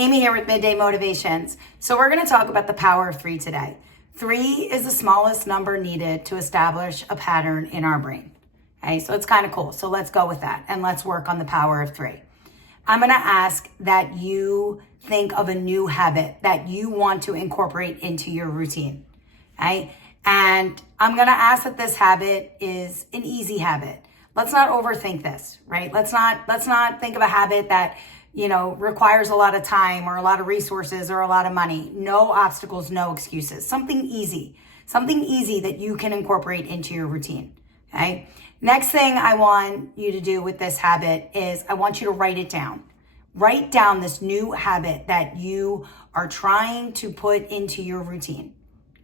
Amy here with Midday Motivations. So we're going to talk about the power of 3 today. 3 is the smallest number needed to establish a pattern in our brain. Okay, so it's kind of cool. So let's go with that and let's work on the power of 3. I'm going to ask that you think of a new habit that you want to incorporate into your routine. Okay? And I'm going to ask that this habit is an easy habit. Let's not overthink this, right? Let's not think of a habit that requires a lot of time or a lot of resources or a lot of money. No obstacles, no excuses. Something easy that you can incorporate into your routine. Okay. Next thing I want you to do with this habit is I want you to write it down. Write down this new habit that you are trying to put into your routine.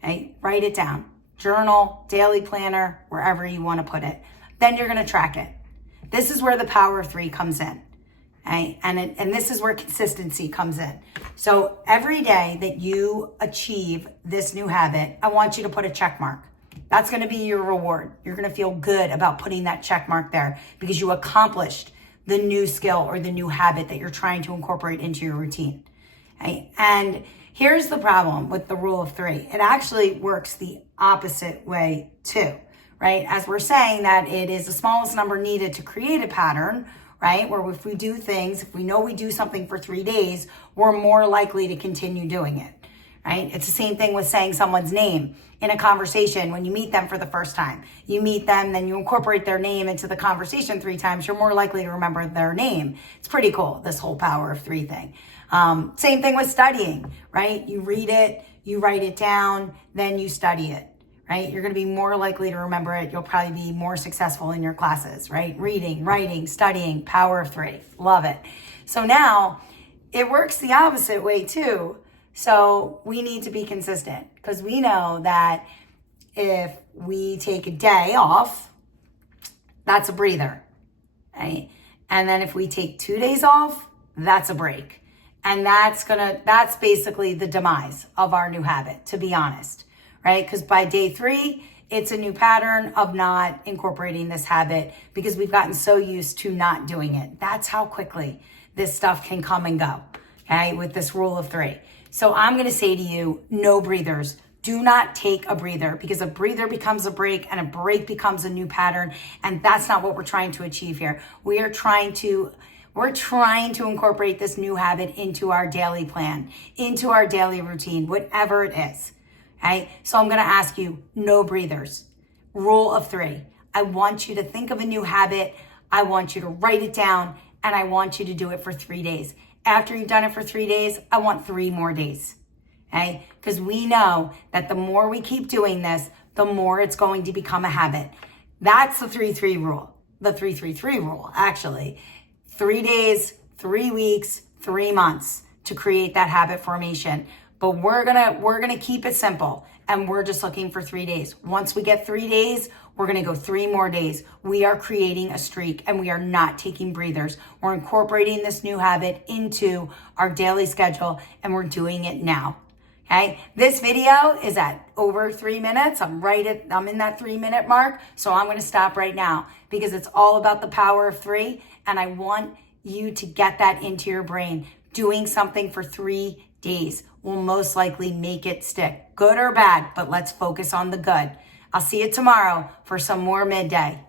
Okay. Write it down. Journal, daily planner, wherever you want to put it. Then you're going to track it. This is where the power of 3 comes in. Okay? And this is where consistency comes in. So every day that you achieve this new habit, I want you to put a check mark. That's going to be your reward. You're going to feel good about putting that check mark there because you accomplished the new skill or the new habit that you're trying to incorporate into your routine. Okay? And here's the problem with the rule of 3. It actually works the opposite way too, right? As we're saying that it is the smallest number needed to create a pattern, right? Where if we do things, if we know we do something for 3 days, we're more likely to continue doing it, right? It's the same thing with saying someone's name in a conversation. When you meet them for the first time, you meet them, then you incorporate their name into the conversation 3 times, you're more likely to remember their name. It's pretty cool, this whole power of 3 thing. Same thing with studying, right? You read it, you write it down, then you study it. Right? You're going to be more likely to remember it. You'll probably be more successful in your classes, right? Reading, writing, studying, power of 3. Love it. So now it works the opposite way too. So we need to be consistent because we know that if we take a day off, that's a breather, right? And then if we take 2 days off, that's a break. And that's basically the demise of our new habit, to be honest. Right? Because by day 3, it's a new pattern of not incorporating this habit because we've gotten so used to not doing it. That's how quickly this stuff can come and go, okay, with this rule of 3. So I'm going to say to you, no breathers. Do not take a breather because a breather becomes a break and a break becomes a new pattern. And that's not what we're trying to achieve here. We're trying to incorporate this new habit into our daily plan, into our daily routine, whatever it is. Okay, so I'm going to ask you, no breathers. Rule of 3. I want you to think of a new habit. I want you to write it down and I want you to do it for 3 days. After you've done it for 3 days, I want 3 more days. Okay, because we know that the more we keep doing this, the more it's going to become a habit. That's the 3-3 rule. The 3-3-3 rule, actually. 3 days, 3 weeks, 3 months to create that habit formation. But we're gonna keep it simple and we're just looking for 3 days. Once we get 3 days, we're gonna go 3 more days. We are creating a streak and we are not taking breathers. We're incorporating this new habit into our daily schedule and we're doing it now. Okay, this video is at over 3 minutes. I'm in that 3-minute mark. So I'm gonna stop right now because it's all about the power of 3 and I want you to get that into your brain. Doing something for 3 days will most likely make it stick. Good or bad, but let's focus on the good. I'll see you tomorrow for some more Midday.